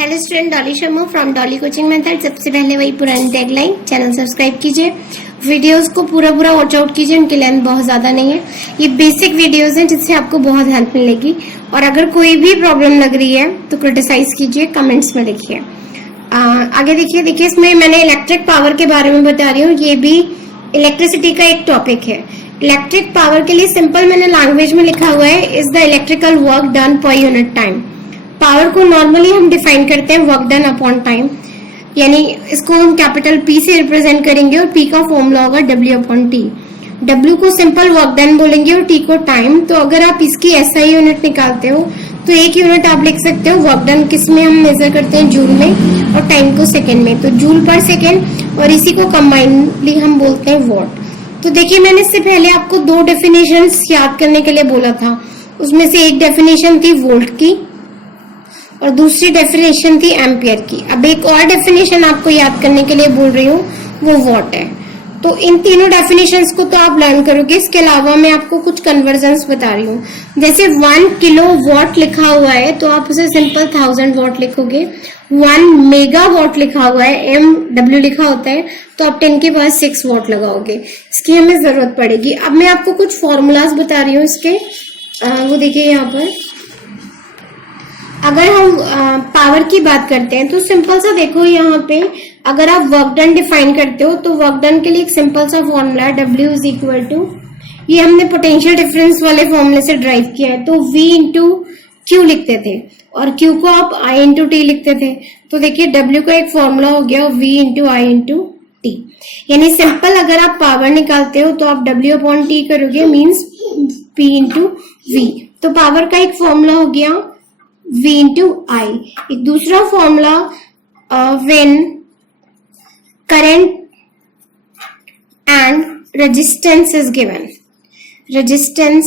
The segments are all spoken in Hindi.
Hello student, Dolly Sharma from Dolly coaching method. सबसे पहले वही पुरानी टैगलाइन, चैनल सब्सक्राइब कीजिए, वीडियोस को पूरा वॉच आउट कीजिए, उनकी लेंथ बहुत ज्यादा नहीं है। ये बेसिक वीडियोस हैं जिससे आपको बहुत हेल्प मिलेगी। और अगर कोई भी प्रॉब्लम लग रही है तो क्रिटिसाइज कीजिए, कमेंट्स में लिखिए। आगे देखिए इसमें मैंने इलेक्ट्रिक पावर के बारे में बता रही हूँ। ये भी इलेक्ट्रिसिटी का एक टॉपिक है। इलेक्ट्रिक पावर के लिए सिंपल मैंने लैंग्वेज में लिखा हुआ है, is the electrical work done per unit time. Power को नॉर्मली हम डिफाइन करते हैं वर्क डन अपॉन टाइम, यानी इसको हम कैपिटल पी से रिप्रेजेंट करेंगे और पी का फॉर्मूला होगा डब्ल्यू अपॉन टी। डब्ल्यू को सिंपल वर्क डन बोलेंगे और टी को टाइम। तो अगर आप इसकी एसआई यूनिट निकालते हो तो एक यूनिट आप लिख सकते हो वर्क डन किस में हम मेजर करते हैं, जूल में, और टाइम को सेकेंड में, तो जूल पर सेकेंड, और इसी को कंबाइनली हम बोलते हैं वॉट। तो देखिए मैंने इससे पहले आपको दो डेफिनेशंस याद करने के लिए बोला था। उसमें से एक डेफिनेशन थी वोल्ट की और दूसरी डेफिनेशन थी एम्पियर की। अब एक और डेफिनेशन आपको याद करने के लिए बोल रही हूँ, वो वॉट है। तो इन तीनों डेफिनेशंस को तो आप लर्न करोगे। इसके अलावा मैं आपको कुछ कन्वर्जन्स बता रही हूँ। जैसे 1 किलो वॉट लिखा हुआ है तो आप उसे सिंपल 1000 वॉट लिखोगे। 1 मेगा वॉट लिखा हुआ है, MW लिखा होता है, तो आप 10 के बाद 6 वॉट लगाओगे। इसकी हमें जरूरत पड़ेगी। अब मैं आपको कुछ फॉर्मूलाज बता रही हूँ इसके। वो देखिए यहाँ पर अगर हम पावर की बात करते हैं तो सिंपल सा देखो, यहाँ पे अगर आप वर्क डन डिफाइन करते हो तो वर्क डन के लिए एक सिंपल सा फॉर्मूला है, W इज इक्वल टू, ये हमने पोटेंशियल डिफरेंस वाले फॉर्मूले से ड्राइव किया है, तो V इंटू क्यू लिखते थे और Q को आप I इंटू टी लिखते थे। तो देखिए W का एक फॉर्मूला हो गया V into I into T. यानी सिंपल अगर आप पावर निकालते हो तो आप W अपॉन टी करोगे, मीन्स P इंटू V। तो पावर का एक फॉर्मूला हो गया V इंटू I। एक दूसरा formula when current and resistance is given, resistance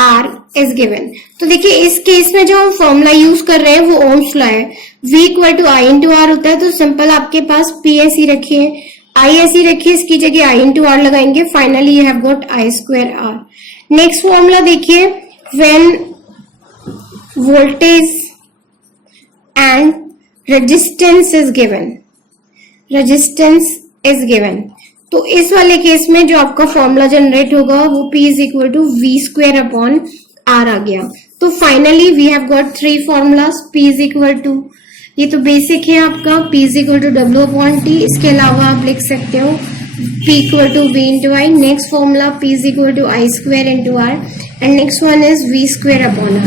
R is given. तो देखिए इस केस में जो हम फॉर्मूला यूज कर रहे हैं वो ओम्स लॉ है। V equal to I into R होता है, तो सिंपल आपके पास P ऐसी रखिए, I ऐसी रखिए, इसकी जगह I इंटू R लगाएंगे, finally you have got I square R। Next formula देखिए, when voltage and resistance is given, resistance is given। तो इस वाले केस में जो आपका फॉर्मूला जनरेट होगा वो P is equal to V square upon R आ गया। तो finally we have got 3 formulas. P is equal to, ये तो बेसिक है आपका, P is equal to W upon T। इसके अलावा आप लिख सकते हो P equal to V into I। Next formula P is equal to I square into R and next one is V square upon R।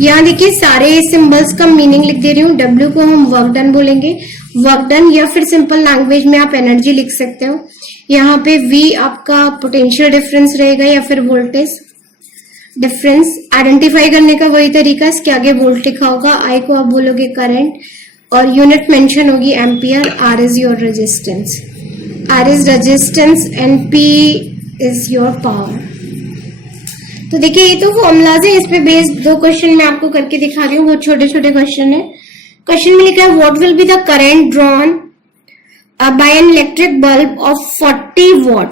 यहाँ देखिए सारे सिंबल्स का मीनिंग लिख दे रही हूँ। W को हम वर्क डन बोलेंगे, वर्क डन, या फिर सिंपल लैंग्वेज में आप एनर्जी लिख सकते हो। यहाँ पे V आपका पोटेंशियल डिफरेंस रहेगा या फिर वोल्टेज डिफरेंस। आइडेंटिफाई करने का वही तरीका, इसके आगे वोल्ट लिखा होगा, I को आप बोलोगे करंट और यूनिट मेंशन होगी ampere. R is your resistance, R is resistance and P is your power. तो देखिए ये तो फॉर्मूलाज है, इस पे बेस्ड 2 क्वेश्चन मैं आपको करके दिखा रही हूँ, बहुत छोटे छोटे क्वेश्चन है। क्वेश्चन में लिखा है what will be the current drawn by an electric bulb of 40 watt,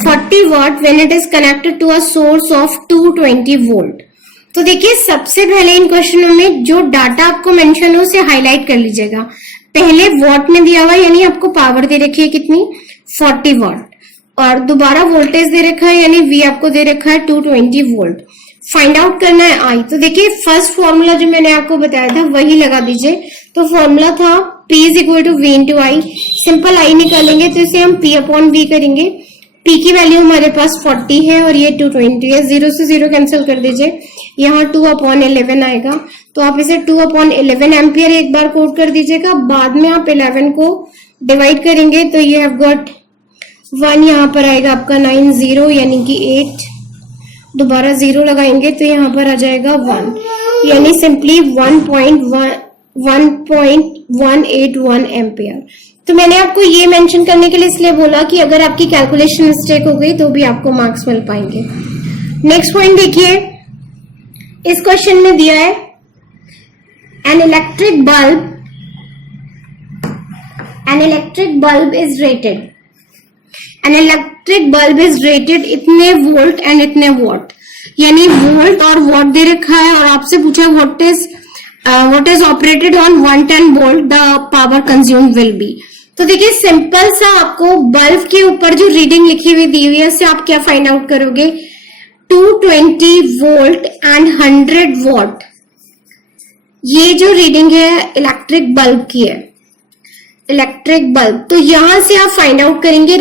40 watt when it is connected to a source of 220 volt. तो देखिए सबसे पहले इन क्वेश्चनों में जो डाटा आपको मेंशन हो उसे हाईलाइट कर लीजिएगा। पहले वॉट में दिया हुआ, यानी आपको पावर दे रखी है कितनी, 40 वॉट, और दोबारा वोल्टेज दे रखा है, यानी V आपको दे रखा है 220 वोल्ट। फाइंड आउट करना है I। तो देखिए फर्स्ट फॉर्मूला जो मैंने आपको बताया था वही लगा दीजिए। तो फॉर्मूला था P is equal to V into I। Simple I निकालेंगे तो इसे हम P अपॉन V करेंगे। P की वैल्यू हमारे पास 40 है और ये 220 है, 0 से 0 कैंसिल कर दीजिए, यहाँ 2 अपॉन 11 आएगा। तो आप इसे 2 अपॉन 11 एम्पियर एक बार कोट कर दीजिएगा, बाद में आप 11 को डिवाइड करेंगे तो ये हैव गॉट 1, यहाँ पर आएगा आपका 9 0 यानी कि 8, दोबारा 0 लगाएंगे तो यहाँ पर आ जाएगा 1, यानी सिंपली 1.181 एम्पियर। तो मैंने आपको ये मेंशन करने के लिए इसलिए बोला कि अगर आपकी कैलकुलेशन मिस्टेक हो गई तो भी आपको मार्क्स मिल पाएंगे। नेक्स्ट पॉइंट देखिए, इस क्वेश्चन में दिया है N electric bulb is rated, N electric bulb is rated इतने वोल्ट एंड इतने वॉट, यानी वोल्ट और वॉट दे रखा है और आपसे पूछा what is what is operated on 110 volt the power consumed will be। तो देखिए सिंपल सा आपको बल्ब के ऊपर जो रीडिंग लिखी हुई दी हुई है उससे आप क्या फाइंड आउट करोगे, 220 वोल्ट एंड 100 वॉट, ये जो रीडिंग है इलेक्ट्रिक बल्ब की है, इलेक्ट्रिक बल्ब। तो यहां से आप फाइंड आउट करेंगे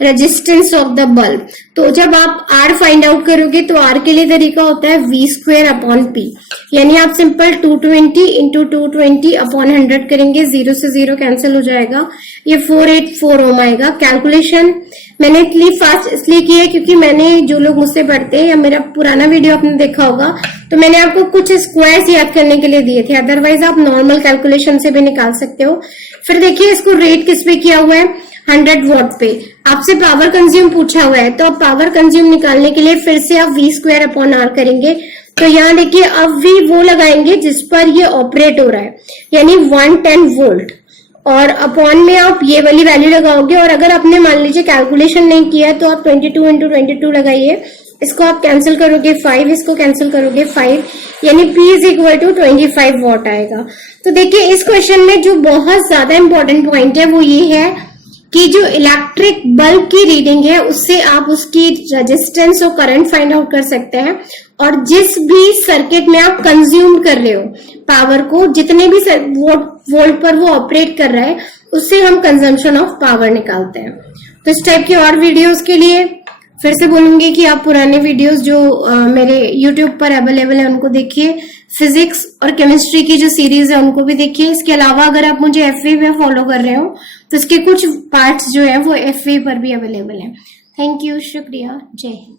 रेजिस्टेंस ऑफ द बल्ब। तो जब आप R फाइंड आउट करोगे तो R के लिए तरीका होता है V² अपॉन P, यानी आप सिंपल 220 इंटू 220 अपॉन 100 करेंगे, 0 से 0 कैंसिल हो जाएगा, ये 484 ओम आएगा। कैलकुलेशन मैंने इतनी फास्ट इसलिए की है क्योंकि मैंने, जो लोग मुझसे पढ़ते हैं या मेरा पुराना वीडियो आपने देखा होगा तो मैंने आपको कुछ स्क्वायर्स याद करने के लिए दिए थे, अदरवाइज आप नॉर्मल कैलकुलेशन से भी निकाल सकते हो। फिर देखिए इसको रेट किस पे किया हुआ है, 100 वॉट पे। आपसे पावर कंज्यूम पूछा हुआ है तो आप पावर कंज्यूम निकालने के लिए फिर से आप V² अपॉन R करेंगे। तो यहाँ देखिए अब V वो लगाएंगे जिस पर ये ऑपरेट हो रहा है, यानी 110 वोल्ट, और अपॉन में आप ये वाली वैल्यू लगाओगे। और अगर आपने मान लीजिए कैलकुलेशन नहीं किया है तो आप 22 इंटू 22 लगाइए, इसको आप कैंसिल करोगे 5, इसको कैंसिल करोगे 5, यानी P is equal to 25 watt आएगा। तो देखिए इस क्वेश्चन में जो बहुत ज्यादा इंपॉर्टेंट पॉइंट है वो ये है कि जो इलेक्ट्रिक बल्ब की रीडिंग है उससे आप उसकी रेजिस्टेंस और करंट फाइंड आउट कर सकते हैं, और जिस भी सर्किट में आप कंज्यूम कर रहे हो पावर को, जितने भी वोल्ट पर वो ऑपरेट कर रहा है उससे हम कंजम्पशन ऑफ पावर निकालते हैं। तो इस टाइप के और वीडियोस के लिए फिर से बोलूंगी कि आप पुराने वीडियोस जो मेरे YouTube पर अवेलेबल है उनको देखिए, फिजिक्स और केमिस्ट्री की जो सीरीज है उनको भी देखिए। इसके अलावा अगर आप मुझे FB में फॉलो कर रहे हो तो इसके कुछ पार्ट्स जो है वो FB पर भी अवेलेबल है। थैंक यू, शुक्रिया, जय हिंद।